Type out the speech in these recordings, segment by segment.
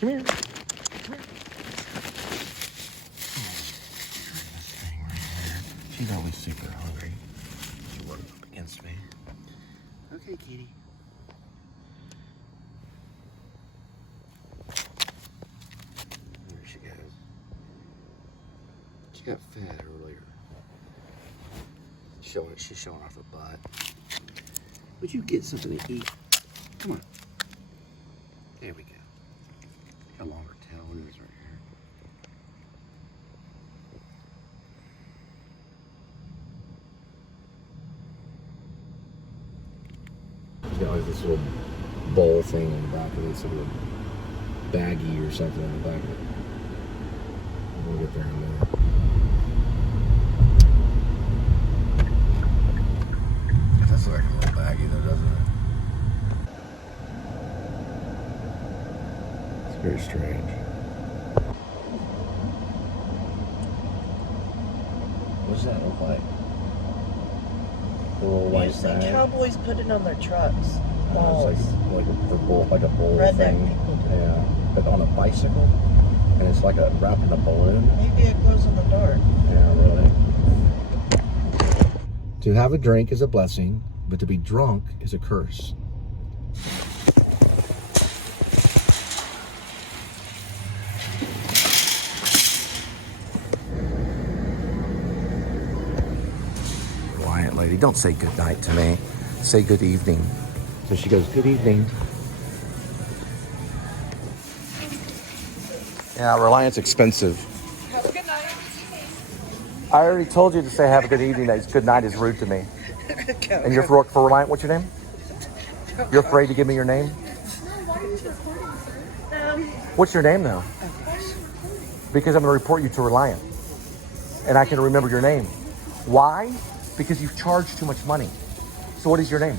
Come here. She's always super hungry. She runs up against me. Okay, kitty. There she goes. She got fed earlier. She's showing off her butt. Would you get something to eat? Come on. There we go. Got a longer tail. It is right here. She's got like this little bowl thing in the back of it, some little baggie or something in the back of it. We'll get there in a minute. It does look like a little baggie though, doesn't it? It's very strange. What does that look like? A little white Usually bag? cowboys put it on their trucks. It's like a bowl Redneck thing. people do. Yeah, but on a bicycle, and it's like wrapped in a balloon. Maybe it glows in the dark. Yeah, really. To have a drink is a blessing, but to be drunk is a curse. Quiet lady, don't say good night to me. Say good evening. So she goes, good evening. Yeah, Reliant's expensive. Have a good night. I already told you to say have a good evening. That good night is rude to me. And you're for Reliant. What's your name? You're afraid to give me your name? What's your name though? Because I'm going to report you to Reliant. And I can remember your name. Why? Because you've charged too much money. So what is your name?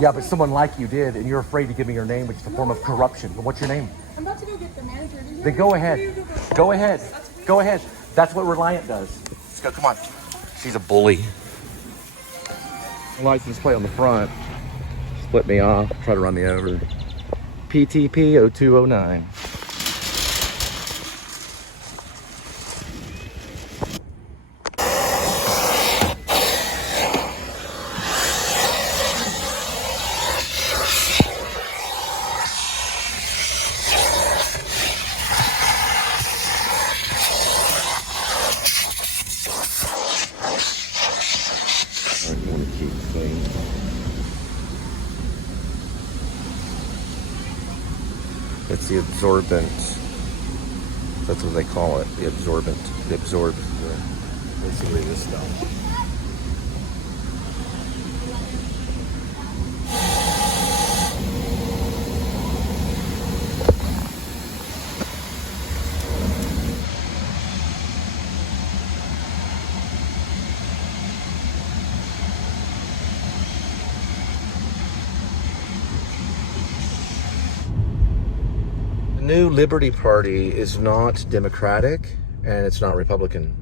Yeah, but someone like you did, and you're afraid to give me your name, which is a form of corruption. But what's your name? I'm about to go get the manager. Then go ahead. Go ahead. Go ahead. That's what Reliant does. Let's go. Come on. She's a bully. License plate on the front. Split me off. Try to run me over. PTP 0209. It's the absorbent. That's what they call it. The absorbent. The absorb. Basically this stuff. The new Liberty Party is not Democratic and it's not Republican.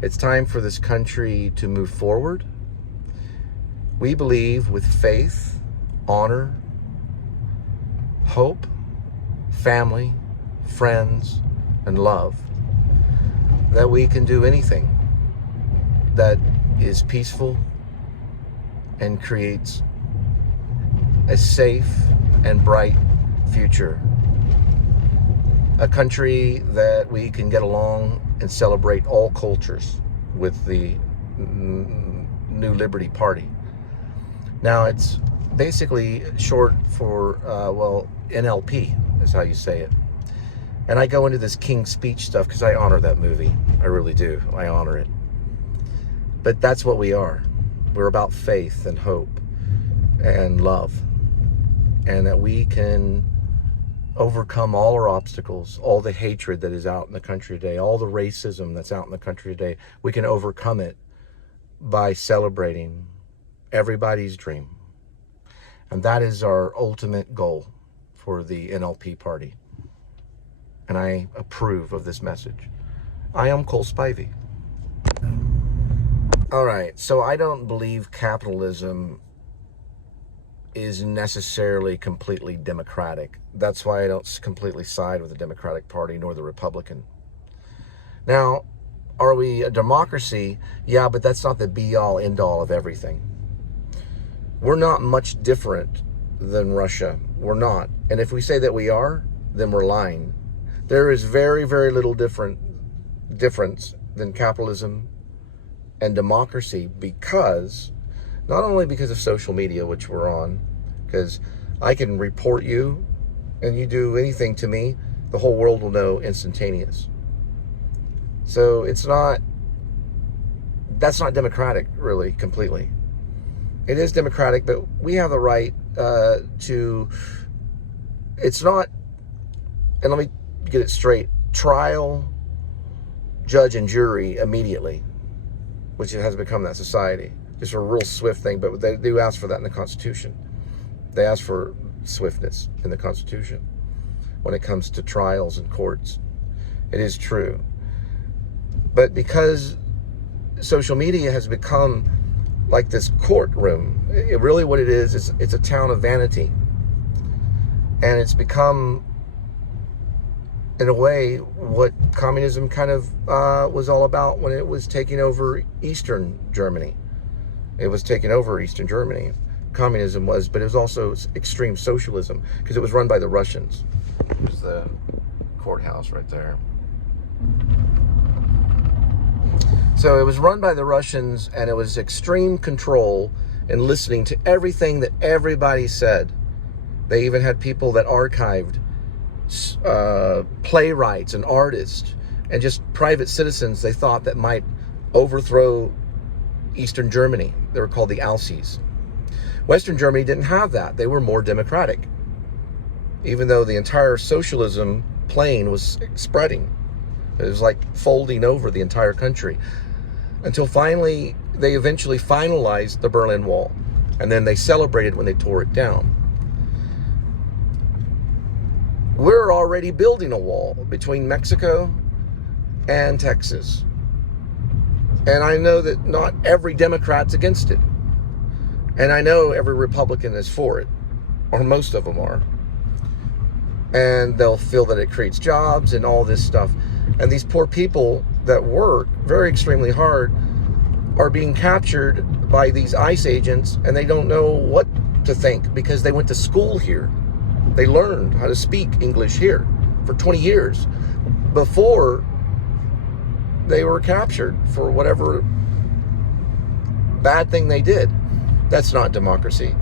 It's time for this country to move forward. We believe with faith, honor, hope, family, friends, and love that we can do anything that is peaceful and creates a safe and bright future. A country that we can get along and celebrate all cultures with the New Liberty Party. Now it's basically short for, NLP is how you say it. And I go into this King's Speech stuff because I honor that movie. I really do. I honor it. But that's what we are. We're about faith and hope and love. And that we can overcome all our obstacles, all the hatred that is out in the country today, all the racism that's out in the country today. We can overcome it by celebrating everybody's dream. And that is our ultimate goal for the NLP party. And I approve of this message. I am Cole Spivey. All right, so I don't believe capitalism is necessarily completely democratic. That's why I don't completely side with the Democratic Party nor the Republican. Now, are we a democracy? Yeah, but that's not the be-all, end-all of everything. We're not much different than Russia. We're not. And if we say that we are, then we're lying. There is very, very little difference than capitalism and democracy, because not only because of social media, which we're on, because I can report you and you do anything to me, the whole world will know instantaneous. So that's not democratic, really, completely. It is democratic, but we have the right it's not, and let me get it straight, trial, judge, and jury immediately, which it has become that society. Just a real swift thing, but they do ask for that in the Constitution. They ask for swiftness in the Constitution when it comes to trials and courts. It is true. But because social media has become like this courtroom, really what it is it's a town of vanity. And it's become, in a way, what communism kind of was all about when it was taking over Eastern Germany. It was taking over Eastern Germany. Communism was, but it was also extreme socialism, because it was run by the Russians. There's the courthouse right there. So it was run by the Russians, and it was extreme control and listening to everything that everybody said. They even had people that archived playwrights and artists and just private citizens they thought that might overthrow Eastern Germany. They were called the Allies. Western Germany didn't have that. They were more democratic, even though the entire socialism plane was spreading. It was like folding over the entire country, until finally they eventually finalized the Berlin Wall, and then they celebrated when they tore it down. We're already building a wall between Mexico and Texas. And I know that not every Democrat's against it. And I know every Republican is for it, or most of them are. And they'll feel that it creates jobs and all this stuff. And these poor people that work very extremely hard are being captured by these ICE agents, and they don't know what to think because they went to school here. They learned how to speak English here for 20 years before they were captured for whatever bad thing they did. That's not democracy.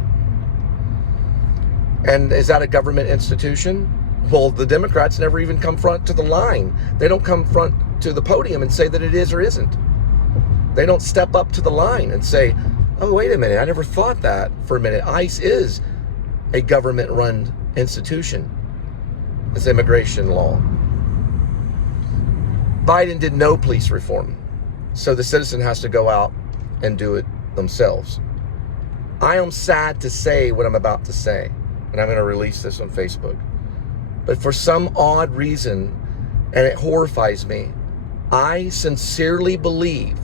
And is that a government institution? Well, the Democrats never even come front to the line. They don't come front to the podium and say that it is or isn't. They don't step up to the line and say, oh, wait a minute, I never thought that for a minute. ICE is a government-run institution. It's immigration law. Biden did no police reform, so the citizen has to go out and do it themselves. I am sad to say what I'm about to say, and I'm going to release this on Facebook. But for some odd reason, and it horrifies me, I sincerely believe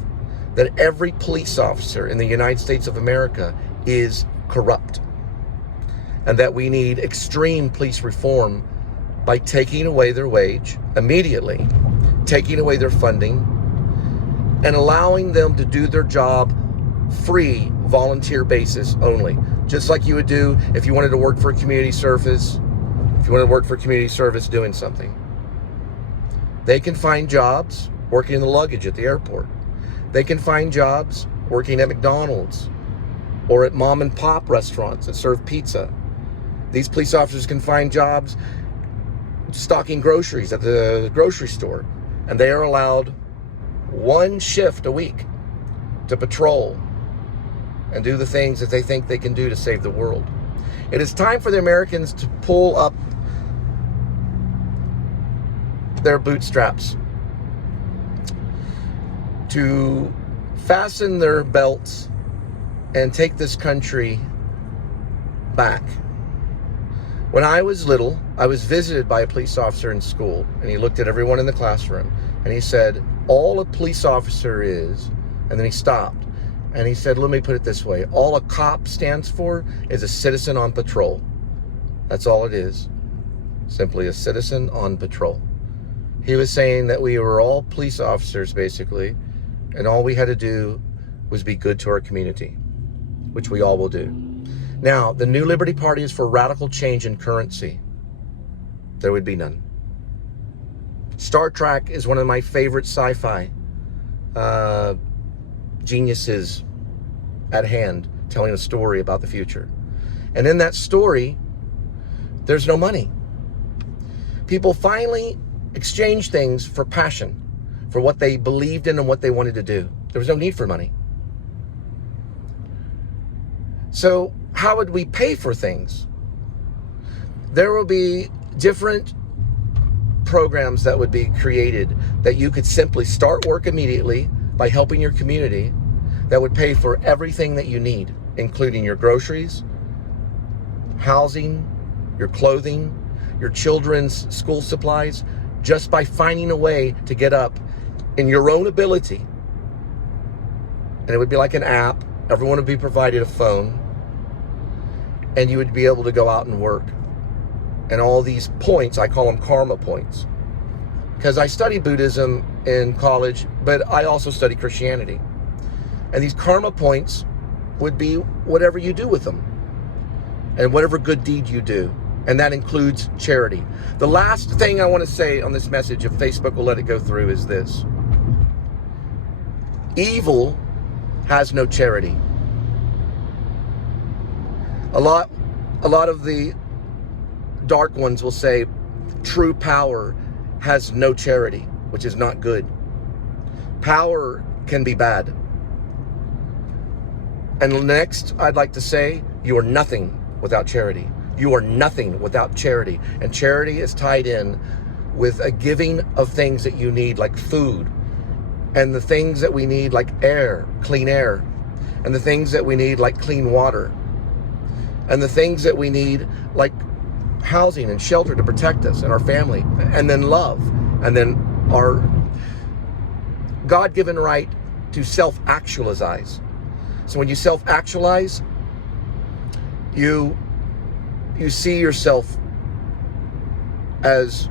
that every police officer in the United States of America is corrupt, and that we need extreme police reform by taking away their wage immediately, taking away their funding, and allowing them to do their job free, volunteer basis only. Just like you would do if you wanted to work for a community service, doing something. They can find jobs working in the luggage at the airport. They can find jobs working at McDonald's or at mom and pop restaurants that serve pizza. These police officers can find jobs stocking groceries at the grocery store, and they are allowed one shift a week to patrol and do the things that they think they can do to save the world. It is time for the Americans to pull up their bootstraps, to fasten their belts and take this country back. When I was little, I was visited by a police officer in school, and he looked at everyone in the classroom, and he said, all a police officer is, and then he stopped, And he said, let me put it this way. All a cop stands for is a citizen on patrol. That's all it is. Simply a citizen on patrol. He was saying that we were all police officers, basically, and all we had to do was be good to our community, which we all will do. Now, the New Liberty Party is for radical change in currency. There would be none. Star Trek is one of my favorite sci-fi geniuses at hand, telling a story about the future. And in that story, there's no money. People finally exchanged things for passion, for what they believed in and what they wanted to do. There was no need for money. So how would we pay for things? There will be different programs that would be created that you could simply start work immediately by helping your community, that would pay for everything that you need, including your groceries, housing, your clothing, your children's school supplies, just by finding a way to get up in your own ability. And it would be like an app. Everyone would be provided a phone, and you would be able to go out and work. And all these points, I call them karma points, because I studied Buddhism in college, but I also studied Christianity. And these karma points would be whatever you do with them and whatever good deed you do. And that includes charity. The last thing I want to say on this message, if Facebook will let it go through, is this. Evil has no charity. A lot of the dark ones will say true power has no charity, which is not good. Power can be bad. And next, I'd like to say, you are nothing without charity. You are nothing without charity. And charity is tied in with a giving of things that you need, like food, and the things that we need, like air, clean air, and the things that we need, like clean water, and the things that we need, like housing and shelter to protect us and our family, and then love, and then our God-given right to self-actualize. So when you self-actualize, you see yourself as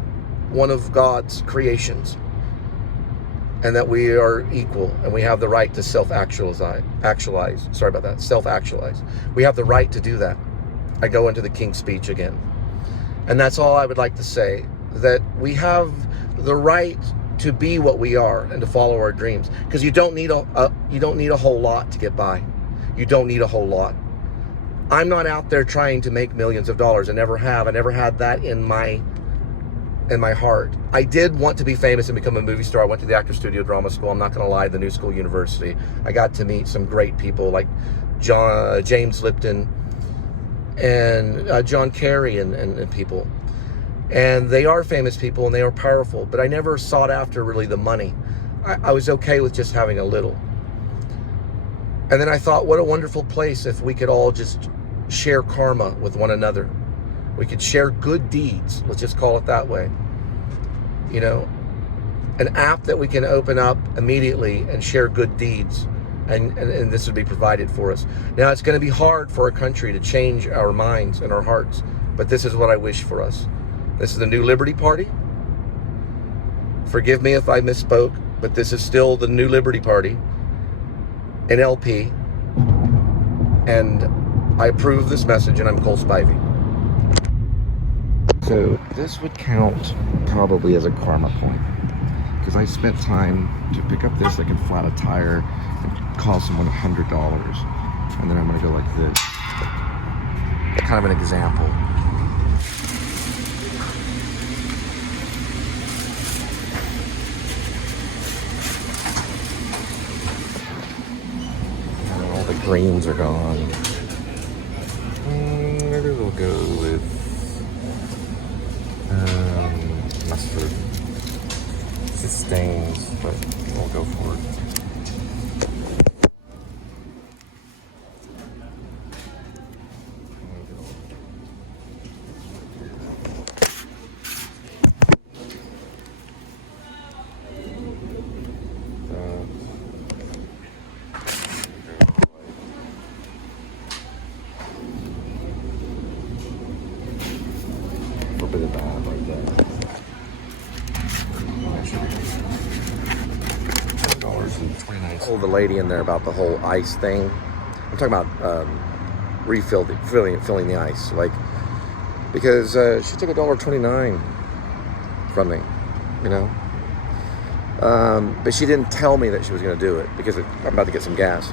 one of God's creations, and that we are equal, and we have the right to self-actualize. Self-actualize. We have the right to do that. I go into the King's Speech again. And that's all I would like to say, that we have the right to be what we are and to follow our dreams, because you don't need a whole lot to get by. You don't need a whole lot. I'm not out there trying to make millions of dollars. I never have. I never had that in my heart. I did want to be famous and become a movie star. I went to the Actor Studio Drama School. I'm not going to lie, the New School University. I got to meet some great people like James Lipton and John Kerry and people. And they are famous people and they are powerful, but I never sought after really the money. I was okay with just having a little. And then I thought, what a wonderful place if we could all just share karma with one another. We could share good deeds, let's just call it that way. You know, an app that we can open up immediately and share good deeds, and this would be provided for us. Now, it's going to be hard for our country to change our minds and our hearts, but this is what I wish for us. This is the New Liberty Party. Forgive me if I misspoke, but this is still the New Liberty Party, NLP, and I approve this message, and I'm Cole Spivey. So this would count probably as a karma point, because I spent time to pick up this that can flat a tire and cost someone $100, and then I'm going to go like this. Kind of an example. All the greens are gone. Maybe we'll go with mustard. It stains, but we'll go for it. Told the lady in there about the whole ice thing. I'm talking about filling the ice, like, because she took $1.29 from me, you know. But she didn't tell me that she was going to do it because I'm about to get some gas,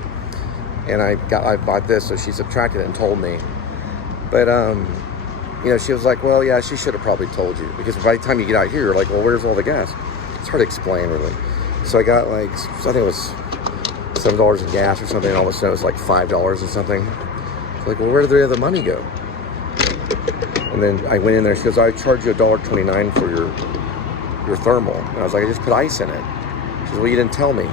and I bought this, so she subtracted it and told me. But you know, she was like, well, yeah, she should have probably told you, because by the time you get out here, you're like, well, where's all the gas? It's hard to explain, really. So I got, like, I think it was $7 in gas or something, and all of a sudden it was like $5 or something. It's like, well, where did the other money go? And then I went in there, she goes, I charge you $1.29 for your thermal. And I was like, I just put ice in it. She said, well, you didn't tell me.